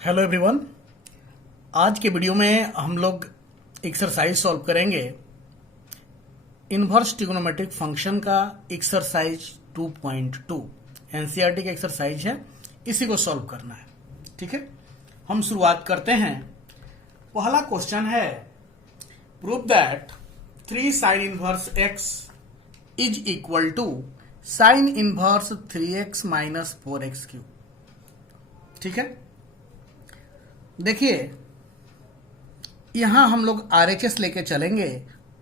Hello everyone. आज के video में हम लोग एक्सरसाइज सॉल्व करेंगे। इनवर्स ट्रिग्नोमेट्रिक फंक्शन का एक्सरसाइज 2.2 एनसीईआरटी का एक्सरसाइज है, इसी को सॉल्व करना है। ठीक है, हम शुरुआत करते हैं। पहला क्वेश्चन है, prove that 3 sine inverse x is equal to sine inverse 3x minus 4x cube. ठीक है, देखिए यहां हम लोग आरएचएस लेके चलेंगे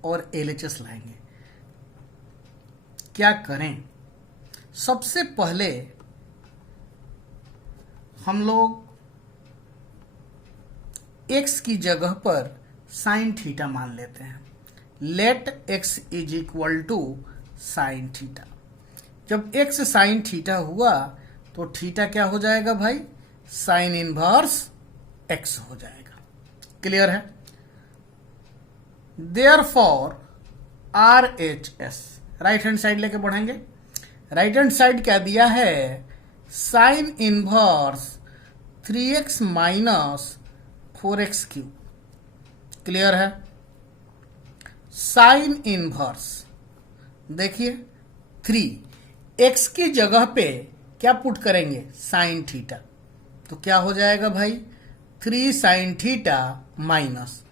और एलएचएस लाएंगे। क्या करें? सबसे पहले हम लोग x की जगह पर साइन थीटा मान लेते हैं। Let x is equal to sine theta. जब x साइन थीटा हुआ तो थीटा क्या हो जाएगा भाई? साइन इनवर्स x हो जाएगा। क्लियर है? Therefore R H S, right hand side लेके बढ़ेंगे। राइट हैंड साइड क्या दिया है? Sign inverse 3x minus 4x cube. Clear है? साइन इनवर्स देखिए 3x की जगह पे क्या पुट करेंगे? Sine theta. तो क्या हो जाएगा भाई? 3 साइन थीटा माइनस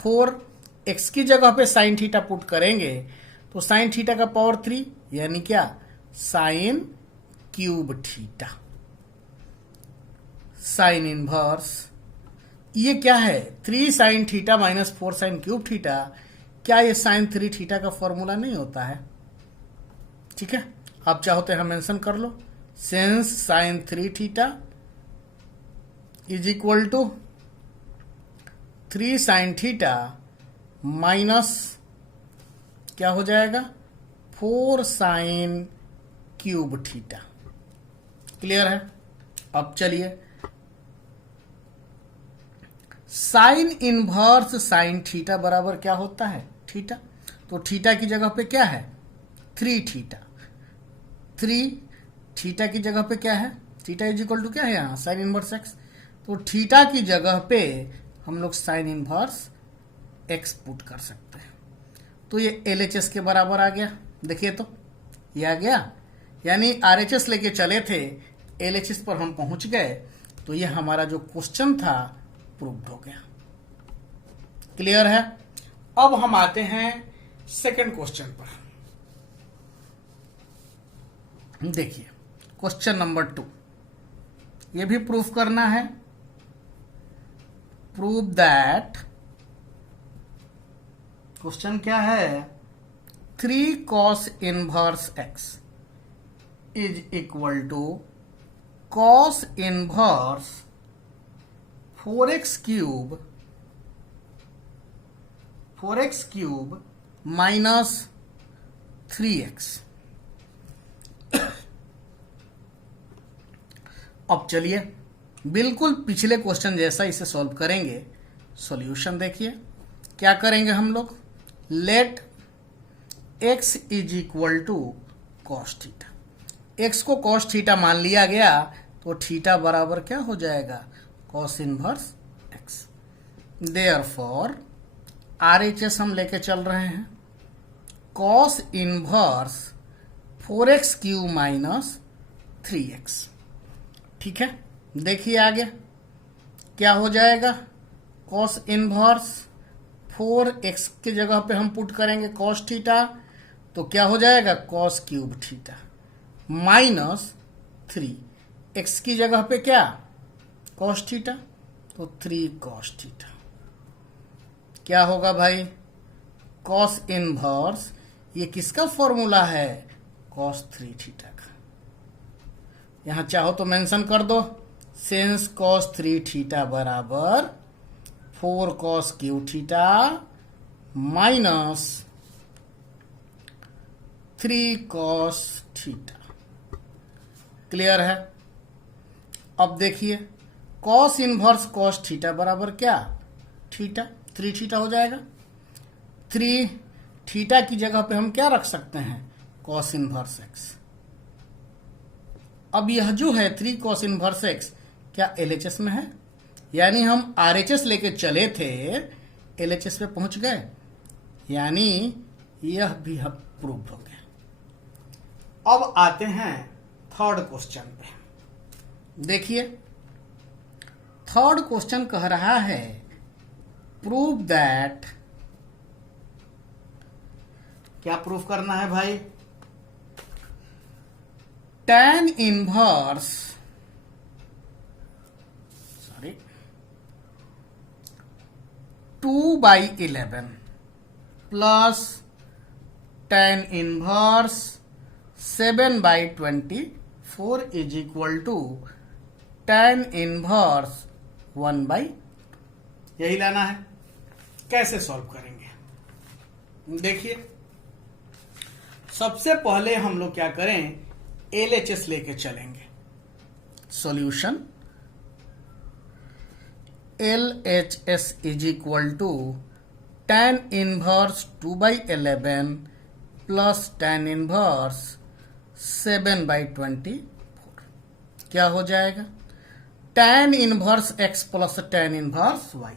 4x की जगह पे साइन थीटा पुट करेंगे तो साइन थीटा का पावर 3 यानी क्या? Sine cube theta. Sine inverse ये क्या है? 3 sine theta minus 4 sine cube theta. क्या ये साइन 3 थीटा का फॉर्मूला नहीं होता है? ठीक है, आप चाहो तो यहां मेंशन कर लो, since sine 3 theta is equal to 3 sine theta minus क्या हो जाएगा? 4 साइन क्यूब थीटा। क्लियर है? अब चलिए, साइन इनवर्स साइन थीटा बराबर क्या होता है? थीटा। तो थीटा की जगह पे क्या है? 3 थीटा। 3 थीटा की जगह पे क्या है? थीटा इज इक्वल टू क्या है यहां? Sine inverse x. तो थीटा की जगह पे हम लोग साइन इनवर्स एक्स पुट कर सकते हैं। तो ये एलएचएस के बराबर आ गया। देखिए तो ये आ गया, यानी आरएचएस लेके चले थे, एलएचएस पर हम पहुंच गए। तो ये हमारा जो क्वेश्चन था प्रूव्ड हो गया। क्लियर है? अब हम आते हैं सेकंड क्वेश्चन पर। देखिए क्वेश्चन नंबर 2, ये भी प्रूफ करना है। प्रूव दैट, क्वेश्चन क्या है? 3 cos inverse x is equal to cos inverse 4x cube minus 3x। अब चलिए बिल्कुल पिछले क्वेश्चन जैसा इसे सॉल्व करेंगे। सॉल्यूशन देखिए क्या करेंगे हम लोग? Let x is equal to cos theta. x को कॉस थीटा मान लिया गया तो थीटा बराबर क्या हो जाएगा? Cos inverse x। Therefore RHS हम लेके चल रहे हैं। Cos inverse 4x cube minus 3x। ठीक है, देखिए आगे क्या हो जाएगा? कॉस इनवर्स 4x की जगह पे हम पुट करेंगे कॉस थीटा, तो क्या हो जाएगा? Cos cube theta minus 3x की जगह पे क्या? कॉस थीटा, तो 3 कॉस थीटा। क्या होगा भाई? कॉस इनवर्स ये किसका फॉर्मूला है? कॉस 3 थीटा का। यहां चाहो तो मेंशन कर दो, सिंस कॉस 3 थीटा बराबर 4 cos Q theta minus 3 cos theta. Clear है? अब देखिए कॉस इनवर्स कॉस थीटा बराबर क्या? थीटा। 3 थीटा हो जाएगा। 3 थीटा की जगह पे हम क्या रख सकते हैं? Cos inverse x. अब यह जो है 3 cos इनवर्स एक्स क्या एलएचएस में है? यानी हम आरएचएस लेके चले थे, एलएचएस पे पहुंच गए, यानी यह भी हम प्रूव हो गया। अब आते हैं थर्ड क्वेश्चन पे। देखिए थर्ड क्वेश्चन कह रहा है प्रूव दैट, क्या प्रूफ करना है भाई? tan inverse 2/11 plus tan inverse 7/24 is equal to tan inverse 1/2। यही लाना है। कैसे सॉल्व करेंगे? देखिए सबसे पहले हम लोग क्या करें, एलएचएस लेके चलेंगे। Solution LHS is equal to tan inverse 2/11 plus tan inverse 7/24। क्या हो जाएगा? tan inverse x plus tan inverse y।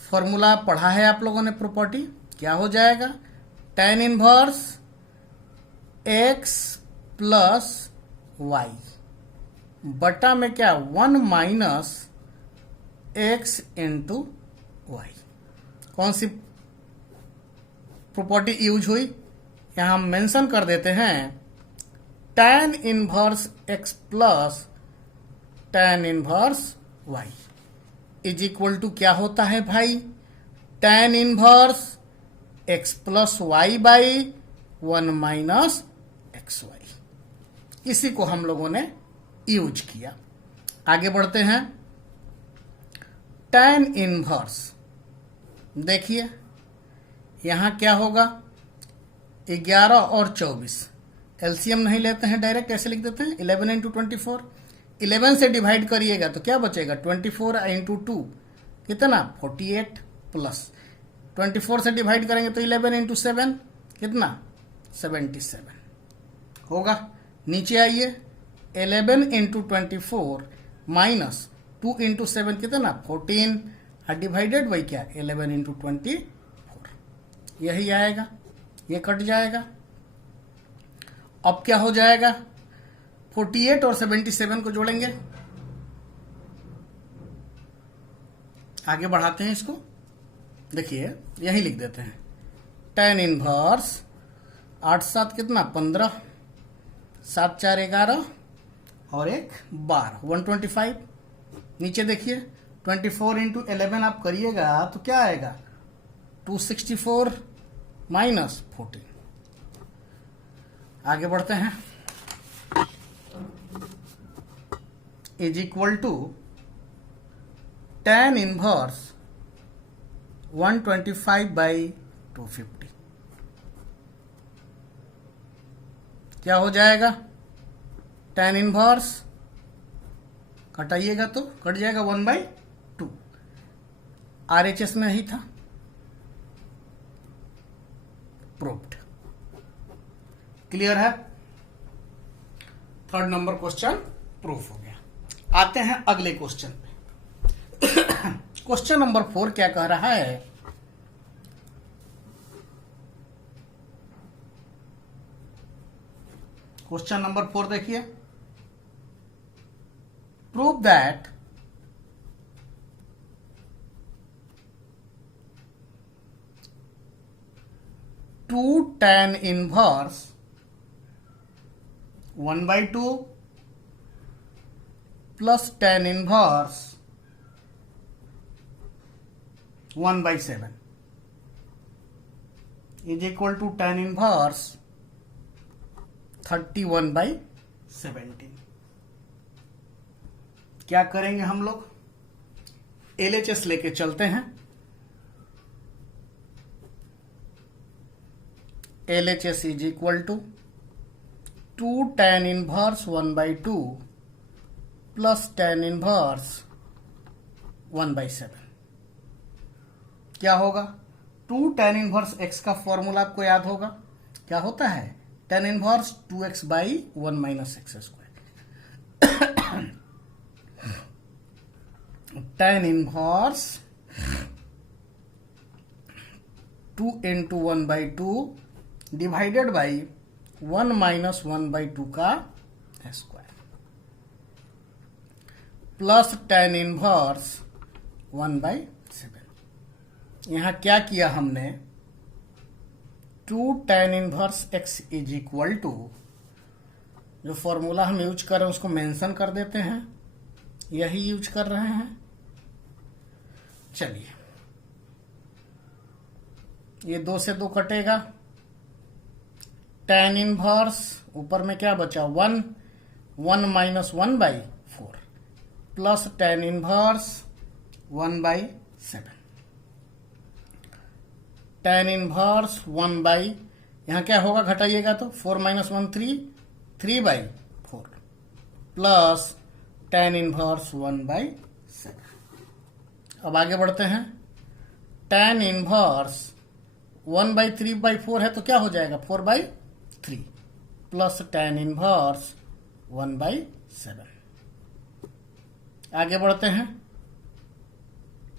Formula पढ़ा है आप लोगों ने, प्रॉपर्टी। क्या हो जाएगा? tan inverse x plus y बटा में क्या, 1 माइनस x इंटू वाई। कौन सी प्रॉपर्टी यूज हुई? यहां हम मेंशन कर देते हैं tan inverse x plus tan inverse y is equal to क्या होता है भाई? tan inverse x plus y by 1 minus x y. इसी को हम लोगों ने यूज किया। आगे बढ़ते हैं। tan इनवर्स, देखिए यहां क्या होगा, 11 और 24 एलसीएम नहीं लेते हैं, डायरेक्ट ऐसे लिख देते हैं 11 इंटू 24। 11 से डिवाइड करिएगा तो क्या बचेगा, 24 इंटू 2 कितना, 48 प्लस 24 से डिवाइड करेंगे तो 11 इंटू 7 कितना, 77 होगा। नीचे आइए, 11 इंटू 24 माइनस 2 इंटू 7 कितना, 14 डिवाइडेड बाई क्या, 11 इंटू 24। यही आएगा, ये कट जाएगा। अब क्या हो जाएगा, 48 और 77 को जोड़ेंगे। आगे बढ़ाते हैं इसको। देखिए यही लिख देते हैं tan इनवर्स 8 7 कितना, 15, 7 4 11 और 1 12, 125। नीचे देखिए 24 इंटू 11 आप करिएगा तो क्या आएगा, 264 माइनस 14। आगे बढ़ते हैं। Is equal to tan inverse 125 by 250। क्या हो जाएगा, tan इनवर्स घटाइएगा तो कट जाएगा 1/2। आरएचएस में ही था, प्रूव्ड। क्लियर है? थर्ड नंबर क्वेश्चन प्रूफ हो गया। आते हैं अगले क्वेश्चन पे। क्वेश्चन नंबर 4 क्या कह रहा है, क्वेश्चन नंबर 4 देखिए, prove that two tan inverse 1/2 plus tan inverse 1/7 is equal to tan inverse 31/17। क्या करेंगे हम लोग, एलएचएस लेके चलते हैं। LHS is equal to 2 tan inverse 1/2 plus tan inverse 1/7। क्या होगा, 2 tan इनवर्स x का फॉर्मूला आपको याद होगा, क्या होता है, tan inverse 2x by 1 minus x square. tan inverse 2 into 1/2 divided by 1 minus 1/2 का स्क्वायर प्लस tan इनवर्स 1/7। यहां क्या किया हमने, 2 tan inverse x is equal to, जो फॉर्मूला हम यूज कर रहे हैं उसको मेंशन कर देते हैं, यही यूज कर रहे हैं। चलिए, ये 2 से 2 कटेगा, tan इनवर्स ऊपर में क्या बचा 1, 1 minus 1/4 plus tan inverse 1/7। tan inverse 1 यहां क्या होगा, घटाइएगा तो 4 माइनस 1 3/4 प्लस tan इनवर्स 1/7। अब आगे बढ़ते हैं, tan इनवर्स 1/3/4 है तो क्या हो जाएगा 4/3 प्लस tan इनवर्स 1/7। आगे बढ़ते हैं,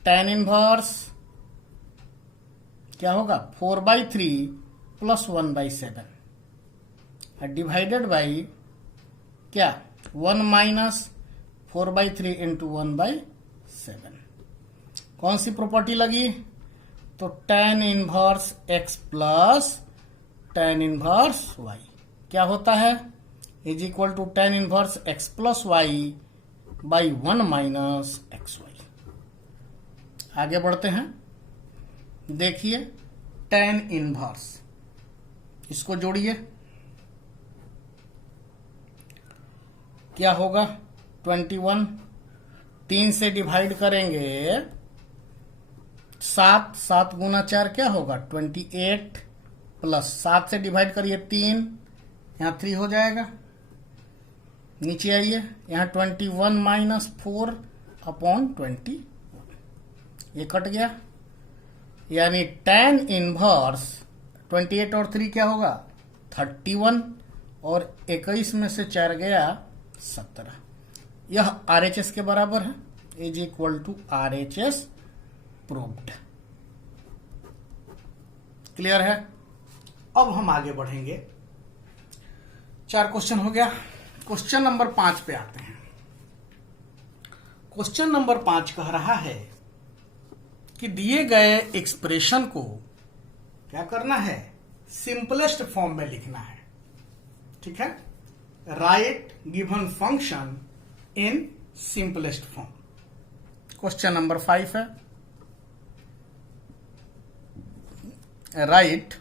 tan इनवर्स क्या होगा 4/3 प्लस 1/7 डिवाइडेड बाई क्या 1 माइनस 4/3 इंटू 1/7। कौन सी प्रॉपर्टी लगी, तो tan inverse x plus tan inverse y क्या होता है, is equal to tan inverse x plus y by 1 minus xy। आगे बढ़ते हैं, देखिए tan इनवर्स, इसको जोड़िए, क्या होगा 21, 3 से डिवाइड करेंगे 7, 7 गुना 4 क्या होगा 28 प्लस 7 से डिवाइड करिए 3, यहां 3 हो जाएगा। नीचे आइए, यहां 21 माइनस 4 अपॉन 21, ये कट गया, यानी tan इनवर्स 28 और 3 क्या होगा 31 और 21 में से 4 गया 17। यह RHS के बराबर है, is equal to RHS proved. Clear है। अब हम आगे बढ़ेंगे, 4 क्वेश्चन हो गया, क्वेश्चन नंबर 5 पे आते हैं। क्वेश्चन नंबर 5 कह रहा है कि दिए गए एक्सप्रेशन को क्या करना है, सिंपलेस्ट फॉर्म में लिखना है। ठीक है, write given function in simplest form. Question number 5 है, write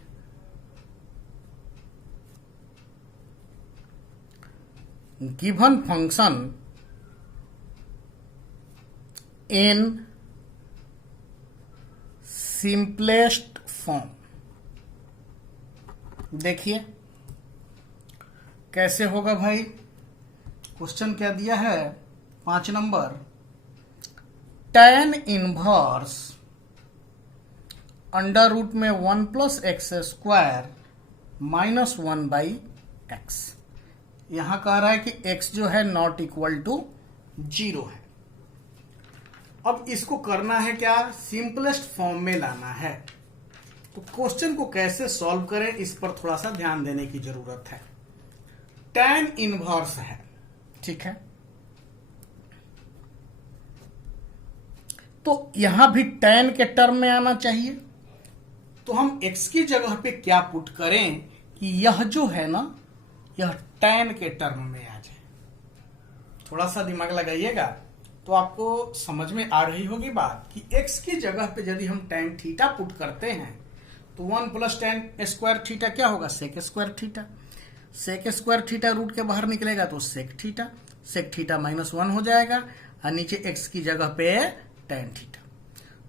given function in simplest form. देखिए कैसे होगा भाई, क्वेश्चन क्या दिया है 5 नंबर, tan इनवर्स अंडर रूट में 1 plus x square minus 1/x। यहां कह रहा है कि x जो है नॉट इक्वल टू 0 है। अब इसको करना है क्या, सिंपलेस्ट फॉर्म में लाना है। तो क्वेश्चन को कैसे सॉल्व करें, इस पर थोड़ा सा ध्यान देने की जरूरत है। tan इनवर्स है, ठीक है, तो यहां भी tan के टर्म में आना चाहिए। तो हम x की जगह पे क्या पुट करें कि यह जो है ना, यह tan के टर्म में आ जाए। थोड़ा सा दिमाग लगाइएगा तो आपको समझ में आ रही होगी बात कि x की जगह पे यदि हम tan थीटा पुट करते हैं तो 1 प्लस tan स्क्वायर थीटा क्या होगा sec square theta. sec square theta root के बाहर निकलेगा तो sec थीटा माइनस 1 हो जाएगा और नीचे x की जगह पे tan थीटा।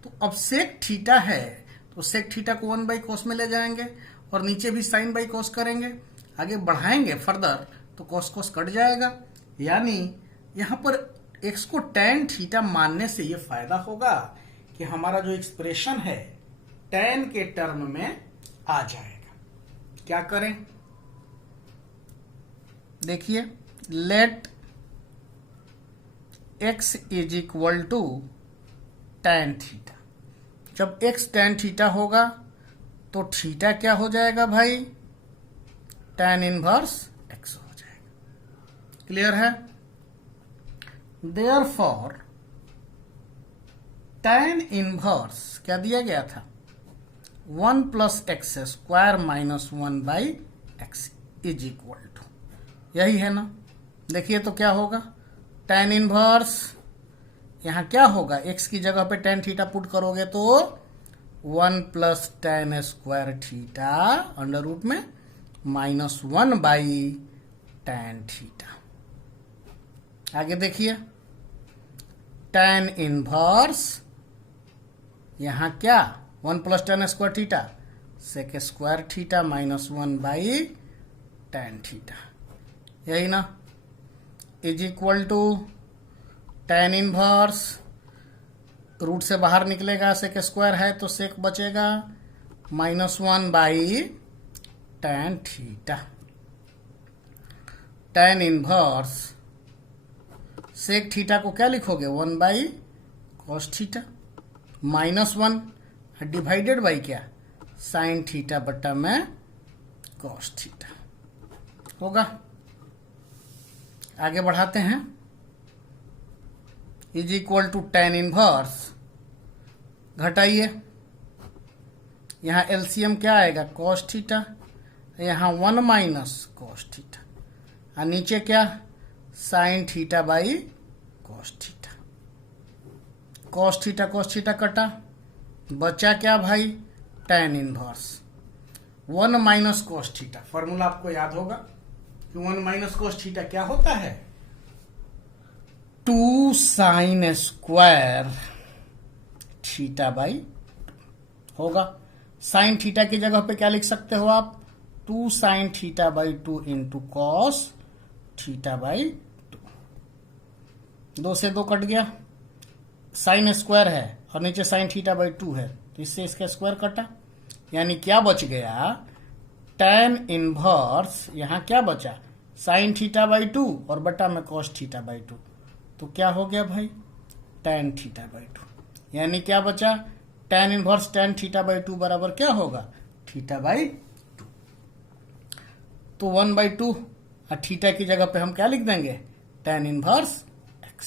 तो अब sec थीटा है तो sec थीटा को 1/cos में ले जाएंगे और नीचे भी sin बाई cos करेंगे। आगे बढ़ाएंगे फर्दर तो cos cos कट जाएगा, यानी यहां पर x को tan थीटा मानने से यह फायदा होगा कि हमारा जो एक्सप्रेशन है tan के टर्म में आ जाएगा। क्या करें, देखिए, let x is equal to tan theta. जब x tan थीटा होगा तो थीटा क्या हो जाएगा भाई, tan इनवर्स x हो जाएगा। क्लियर है? देयरफॉर tan इनवर्स क्या दिया गया था, 1 plus x square minus 1 by x is equal to, यही है ना। देखिए तो क्या होगा, tan इनवर्स यहां क्या होगा, x की जगह पे tan थीटा पुट करोगे तो 1 plus tan square theta under root में माइनस 1 बाई tan थीटा। आगे देखिए, tan इनवर्स यहां क्या, 1 plus tan square theta sec square theta minus 1 by tan theta, यही ना, is equal to tan inverse, root से बाहर निकलेगा, सेक स्क्वायर है तो सेक बचेगा minus 1 by tan theta. tan inverse sec theta को क्या लिखोगे, 1 by cos theta minus 1 divided by क्या, साइन थीटा बट्टा में कॉस थीटा होगा। आगे बढ़ाते हैं, is equal to tan inverse, घटाइए, यहां एलसीएम क्या आएगा, कॉस थीटा, यहां 1 माइनस कॉस थीटा, और नीचे क्या, sine theta by cos theta. Cos theta कटा, बचा क्या भाई, tan inverse 1 minus cos theta. Formula आपको याद होगा कि 1 माइनस कॉस थीटा क्या होता है, 2 साइन स्क्वायर थीटा बाई होगा। साइन थीटा की जगह पे क्या लिख सकते हो आप, 2 sine theta by 2 into cos theta by 2 से 2 कट गया, साइन स्क्वायर है और नीचे साइन थीटा बाई 2 है तो इससे इसका स्क्वायर कटा, यानी क्या बच गया, tan इनवर्स यहां क्या बचा, साइन थीटा बाई 2 और बटा में कॉस थीटा बाई 2, तो क्या हो गया भाई, tan थीटा बाई 2, यानी क्या बचा, tan inverse tan theta by 2 बराबर क्या होगा, थीटा बाई 2। तो 1 बाई 2 और थीटा की जगह पे हम क्या लिख देंगे, tan इनवर्स x,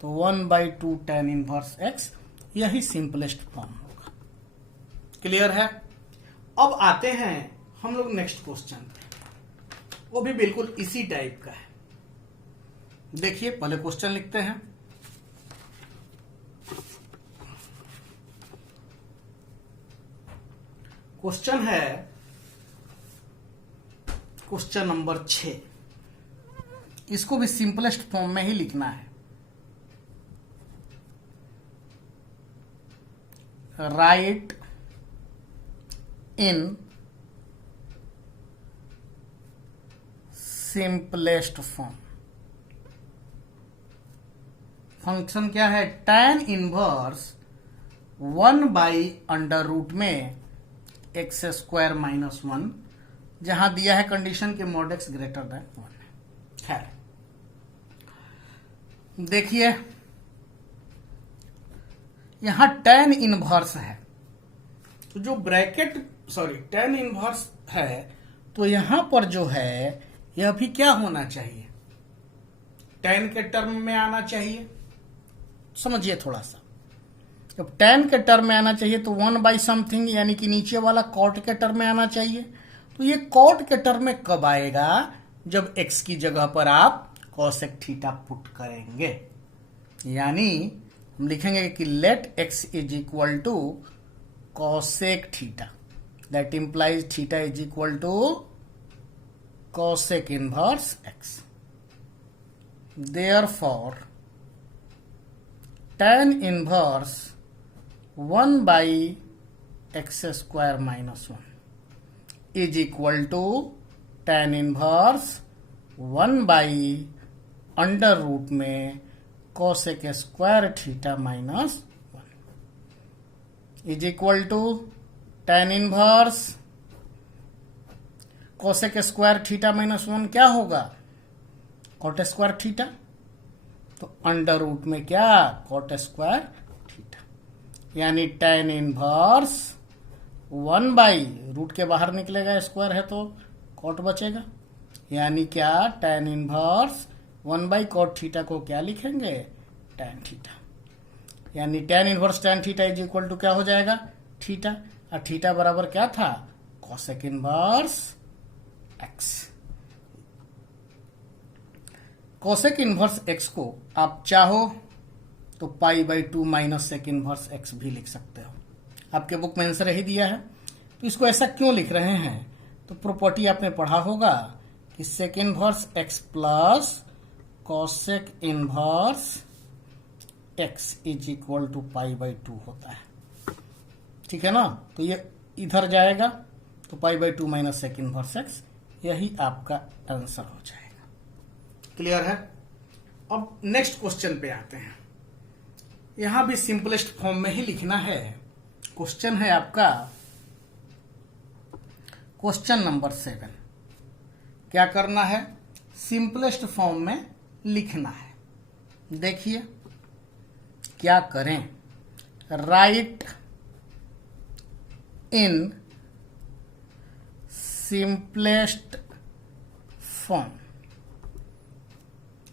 तो 1 बाई 2 tan इनवर्स x, यही सिंपलेस्ट फॉर्म होगा। क्लियर है? अब आते हैं हम लोग नेक्स्ट क्वेश्चन पे, वो भी बिल्कुल इसी टाइप का है। देखिए पहले क्वेश्चन लिखते हैं, क्वेश्चन है क्वेश्चन नंबर 6, इसको भी सिंपलेस्ट फॉर्म में ही लिखना है। Write in simplest form, function क्या है, tan inverse 1 by under root में एक्स स्क्वायर माइनस 1, जहां दिया है कंडीशन के mod x ग्रेटर देन 1। खैर देखिए यहां tan इनवर्स है, तो जो ब्रैकेट tan इनवर्स है तो यहां पर जो है यह भी क्या होना चाहिए, tan के टर्म में आना चाहिए। समझिए थोड़ा सा, जब tan के टर्म में आना चाहिए तो 1 बाई समथिंग, यानी कि नीचे वाला कॉट के टर्म में आना चाहिए। तो ये कॉट के टर्म में कब आएगा, जब x की जगह पर आप कोसेक थीटा पुट करेंगे, यानी हम लिखेंगे कि let x is equal to cosec theta, that implies theta is equal to cosec inverse x। Therefore tan inverse 1 by x square minus 1 is equal to tan inverse 1 by under root में cosec square theta minus 1 is equal to tan inverse cosec square theta minus 1 क्या होगा, cot square theta, तो under root में क्या, cot square theta. यानी tan inverse 1 by root के बाहर निकलेगा, स्क्वायर है तो कॉट बचेगा, यानी क्या tan इनवर्स 1/cot थीटा को क्या लिखेंगे, tan थीटा, यानी tan inverse tan theta is equal to क्या हो जाएगा, थीटा, और थीटा बराबर क्या था, cosec inverse x। Cosec inverse x को आप चाहो तो π/2 माइनस सेक इनवर्स x भी लिख सकते हो, आपके बुक में आंसर ही दिया है। तो इसको ऐसा क्यों लिख रहे हैं, तो प्रॉपर्टी आपने पढ़ा होगा कि sec inverse x plus cosec inverse x is equal to π/2 होता है, ठीक है ना। तो ये इधर जाएगा तो π/2 माइनस सेक इनवर्स x, यही आपका आंसर हो जाएगा। क्लियर है। अब नेक्स्ट क्वेश्चन पे आते हैं, यहां भी सिंपलेस्ट फॉर्म में ही लिखना है। क्वेश्चन है आपका क्वेश्चन नंबर 7। क्या करना है, सिंपलेस्ट फॉर्म में लिखना है। देखिए क्या करें, राइट इन सिंपलेस्ट फॉर्म।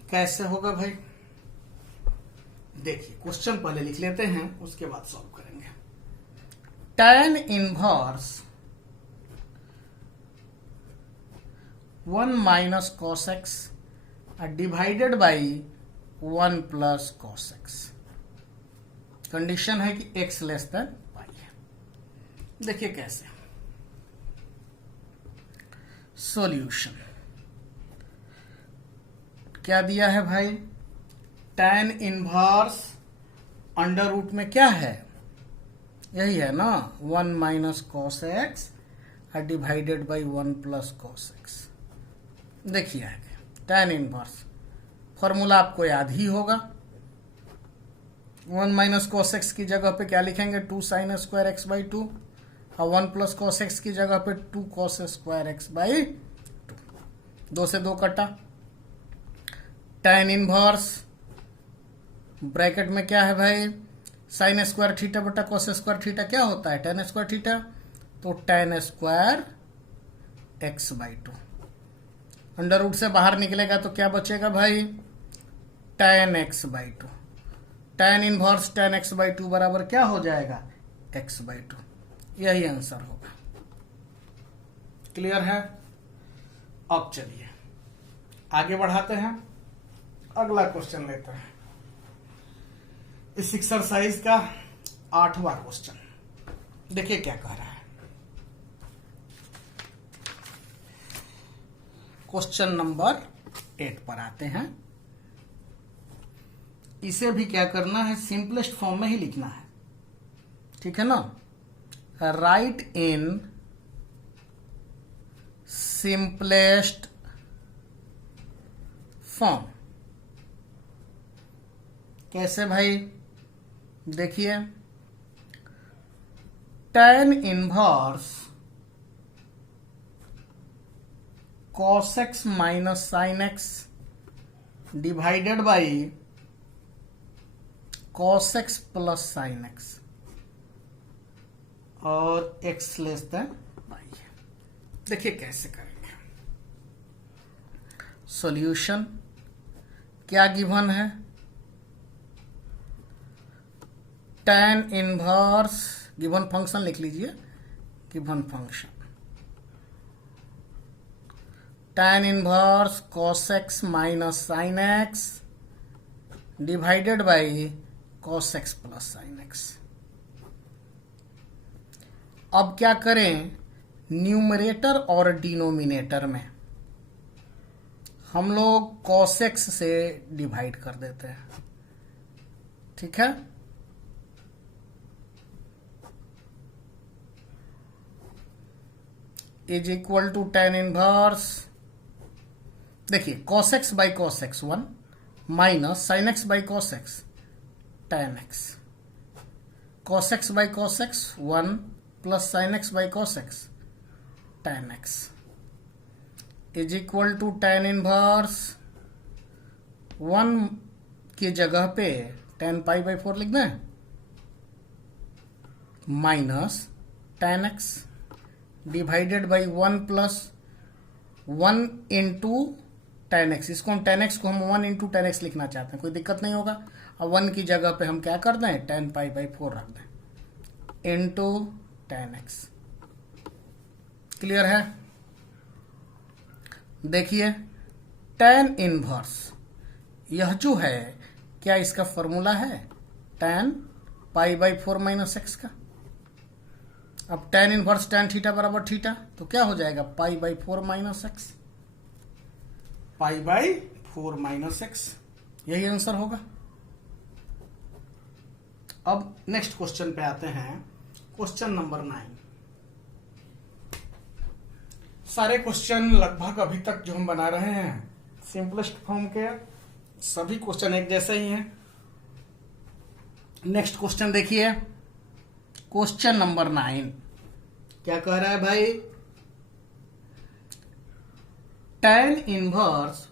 कैसे होगा भाई, देखिए क्वेश्चन पहले लिख लेते हैं, उसके बाद सॉल्व करेंगे। tan inverse 1 minus cos x divided by 1 plus cos x। Condition है कि x लेस देन पाई है। देखिए कैसे, सॉल्यूशन क्या दिया है भाई, tan इनवर्स अंडर रूट में क्या है, यही है ना, 1 minus cos x divided by 1 plus cos x। देखिए आगे tan इनवर्स फॉर्मूला आपको याद ही होगा, 1 माइनस cos x की जगह पे क्या लिखेंगे, 2 साइन स्क्वायर x बाई 2, और 1 प्लस cos x की जगह पे 2 cos स्क्वायर x बाई 2, 2 से 2 कटा। tan इनवर्स ब्रैकेट में क्या है भाई, साइन स्क्वायर थीटा बटा cos स्क्वायर थीटा क्या होता है, tan स्क्वायर थीटा, तो tan square x by 2। Under root से बाहर निकलेगा तो क्या बचेगा भाई, tan x by 2। tan inverse tan x by 2 बराबर क्या हो जाएगा, x बाई 2। यही आंसर होगा। क्लियर है। अब चलिए आगे बढ़ाते हैं, अगला क्वेश्चन लेते हैं। इस एक्सरसाइज का 8वां क्वेश्चन देखिए क्या कह रहा है। क्वेश्चन नंबर 8 पर आते हैं। इसे भी क्या करना है, सिंपलेस्ट फॉर्म में ही लिखना है, ठीक है ना। Write in simplest form. कैसे भाई, देखिए tan inverse cos x minus sine x divided by cos x plus sine x और x लेस देन y। देखिए कैसे करेंगे। सॉल्यूशन क्या गिवन है, tan इनवर्स गिवन फंक्शन लिख लीजिए, given function tan inverse cos x minus sine x divided by cos x plus sine x। अब क्या करें, न्यूमरेटर और डिनोमिनेटर में हम लोग cos x से डिवाइड कर देते हैं, ठीक है। Is equal to tan inverse, देखिए cos x by cos x 1 minus sine x by cos x tan x, cos x by cos x 1 plus sine x by cos x tan x is equal to tan inverse 1 की जगह पे tan pi by 4 लिख दें, minus ten x divided by 1 plus 1 into ten x. इसको हम ten x को हम 1 into ten x लिखना चाहते हैं, कोई दिक्कत नहीं होगा। अब 1 की जगह पे हम क्या कर दें, टेन पाई बाई 4 रख दें इंटू टेन एक्स। क्लियर है? देखिए टेन इनवर्स, यह जो है क्या इसका फॉर्मूला है ten pi by 4 minus x का। अब टेन इनवर्स टेन थीटा बराबर थीटा, तो क्या हो जाएगा pi by 4 minus x, pi by 4 minus x, यही आंसर होगा। अब नेक्स्ट क्वेश्चन पे आते हैं, क्वेश्चन नंबर 9। सारे क्वेश्चन लगभग अभी तक जो हम बना रहे हैं सिंपलेस्ट फॉर्म के, सभी क्वेश्चन एक जैसे ही हैं। नेक्स्ट क्वेश्चन देखिए, क्वेश्चन नंबर 9 क्या कह रहा है भाई, tan inverse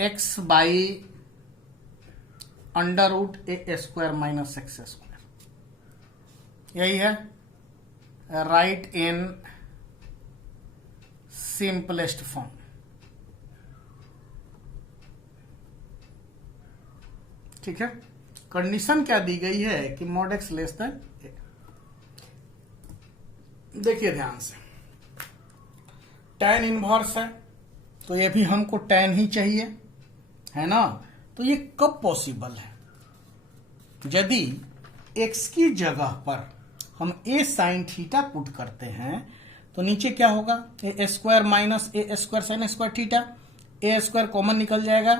x by under root a square minus x square, यही है। Write in simplest form. ठीक है, कंडीशन क्या दी गई है कि mod x less than a. देखिए ध्यान से, टेन इनवर्स है तो ये भी हमको टेन ही चाहिए, है ना। तो ये कब पॉसिबल है, यदि x की जगह पर हम a साइन थीटा पुट करते हैं तो नीचे क्या होगा, ए स्क्वायर माइनस ए स्क्वायर साइन स्क्वायर थीटा, ए स्क्वायर कॉमन निकल जाएगा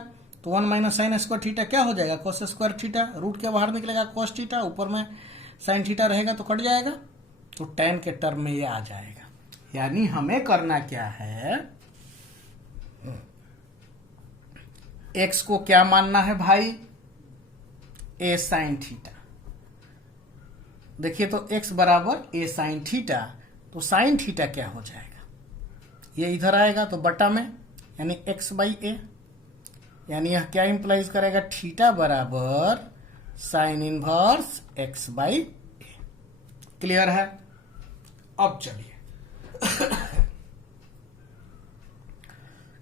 तो 1 माइनस साइन स्क्वायर थीटा क्या हो जाएगा कॉस स्क्वायर थीटा, रूट के बाहर निकलेगा कॉस थीटा, ऊपर में साइन थीटा रहेगा तो कट जाएगा, तो टेन के टर्म में ये आ जाएगा। यानी हमें करना क्या है, x को क्या मानना है भाई, ए साइन थीटा। देखिए तो x बराबर ए साइन थीटा, तो साइन थीटा क्या हो जाएगा, ये इधर आएगा तो बटा में, यानी x बाई ए, यानी यह क्या इंप्लाइज करेगा, थीटा बराबर sine inverse x by a. Clear है? अब चलिए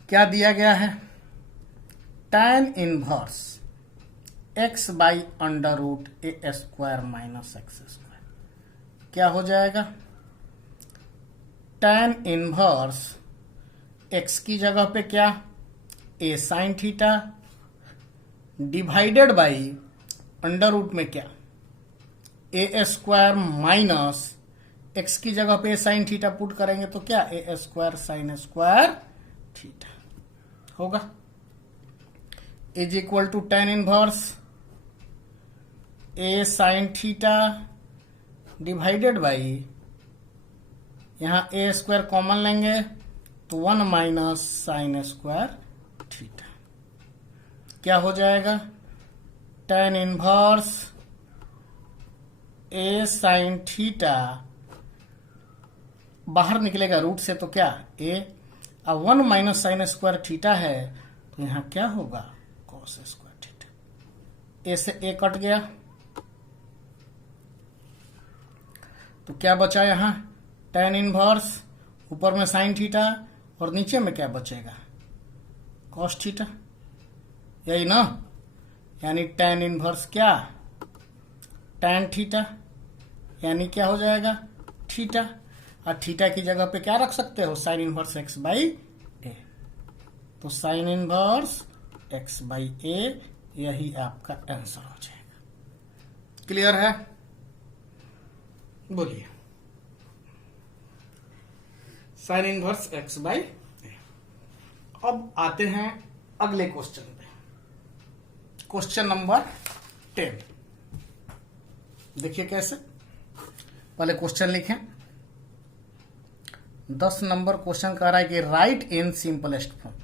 क्या दिया गया है, tan inverse x by under root a square minus x square क्या हो जाएगा, tan इनवर्स x की जगह पे क्या a sine theta divided by under root में क्या ए स्क्वायर माइनस एक्स की जगह पे साइन थीटा पुट करेंगे तो क्या a square sine square theta होगा, is equal to tan inverse a sine theta divided by, यहां ए स्क्वायर कॉमन लेंगे तो 1 माइनस साइन स्क्वायर थीटा क्या हो जाएगा, ten inverse a sine theta बाहर निकलेगा रूट से तो क्या ए, अब 1 माइनस साइन स्क्वायर थीटा है तो यहां क्या होगा कॉस स्क्वायर थीटा, ए से ए कट गया तो क्या बचा यहां टेन इनवर्स, ऊपर में साइन थीटा और नीचे में क्या बचेगा कॉस थीटा, यही ना। यानी टेन इनवर्स क्या टेन थीटा, यानी क्या हो जाएगा थीटा, और थीटा की जगह पे क्या रख सकते हो साइन इनवर्स एक्स बाई ए, तो साइन इनवर्स एक्स बाई ए, यही आपका आंसर हो जाएगा। क्लियर है? बोलिए, साइन इनवर्स एक्स बाई ए। अब आते हैं अगले क्वेश्चन पे, क्वेश्चन नंबर 10। देखिए कैसे, पहले क्वेश्चन लिखें। 10 नंबर क्वेश्चन कह रहा है कि राइट इन सिंपलेस्ट फॉर्म।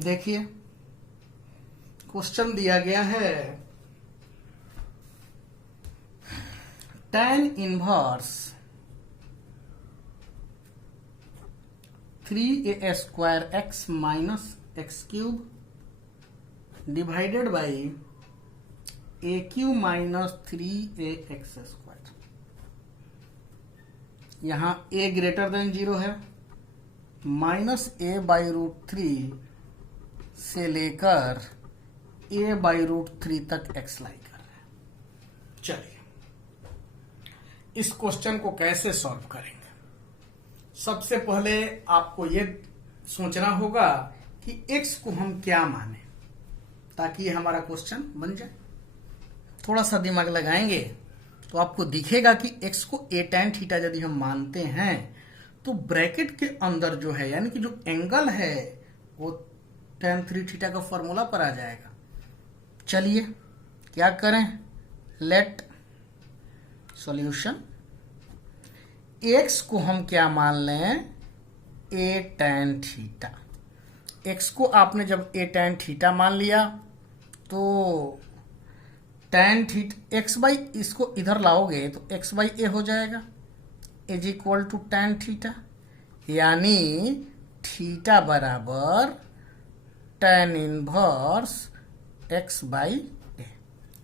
देखिए क्वेश्चन दिया गया है tan inverse 3a² minus x cube divided by AQ minus 3ax²। यहां a ग्रेटर देन 0 है, -a/√3 से लेकर a/√3 तक x लाई कर रहे हैं। चलिए इस क्वेश्चन को कैसे सॉल्व करेंगे। सबसे पहले आपको ये सोचना होगा कि x को हम क्या माने ताकि ये हमारा क्वेश्चन बन जाए। थोड़ा सा दिमाग लगाएंगे तो आपको दिखेगा कि x को a tan थीटा यदि हम मानते हैं तो ब्रैकेट के अंदर जो है यानी कि जो एंगल है वो tan 3 थीटा का फॉर्मूला पर आ जाएगा। चलिए क्या करें, लेट सॉल्यूशन x को हम क्या मान लें, a tan थीटा। x को आपने जब a tan थीटा मान लिया तो tan थीटा x बाई इसको इधर लाओगे तो x बाई a हो जाएगा is equal to tan theta, यानी थीटा बराबर tan inverse x by a,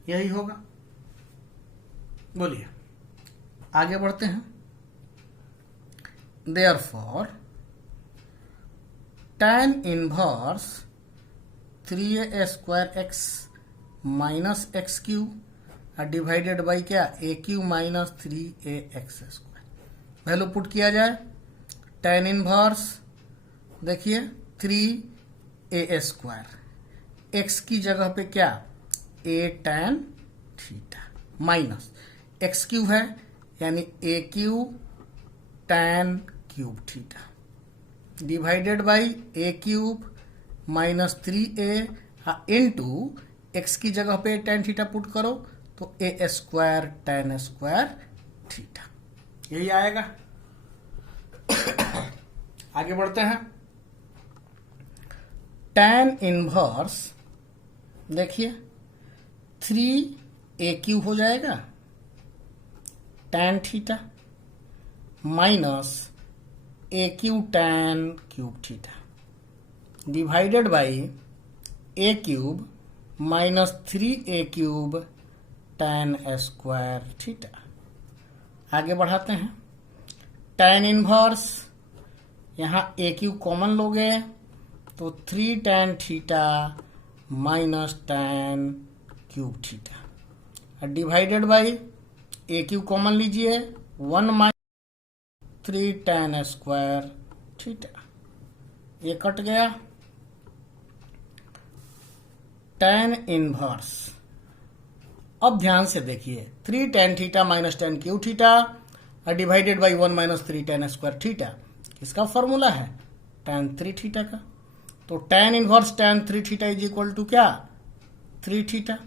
यही होगा। बोलिए आगे बढ़ते हैं। Therefore tan inverse 3a² minus x cube divided by क्या AQ minus 3ax²। Value put किया जाए, tan इनवर्स देखिए 3a² x की जगह पे क्या a tan theta minus x cube है यानी AQ tan cube theta divided by a³ minus 3a into x की जगह पे tan थीटा पुट करो तो a² tan² थीटा, यही आएगा। आगे बढ़ते हैं। tan इनवर्स देखिए 3AQ हो जाएगा tan theta minus AQ tan cube theta divided by a³ minus 3a³ tan² theta. आगे बढ़ाते हैं। tan इनवर्स यहाँ AQ कॉमन लोगे तो 3 tan theta minus tan cube theta divided by AQ common लीजिए 1 माइनस 3 tan² थीटा, ये cut गया। tan inverse अब ध्यान से देखिए 3 tan theta minus tan cube theta divided by 1 minus 3 tan² theta किसका फॉर्मूला है, tan 3 थीटा का। तो tan inverse tan 3 theta is equal to क्या 3 थीटा।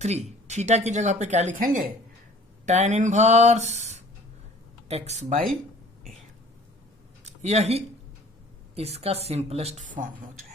3 थीटा की जगह पे क्या लिखेंगे, tan inverse x by a, यही इसका सिंपलेस्ट फॉर्म हो जाए।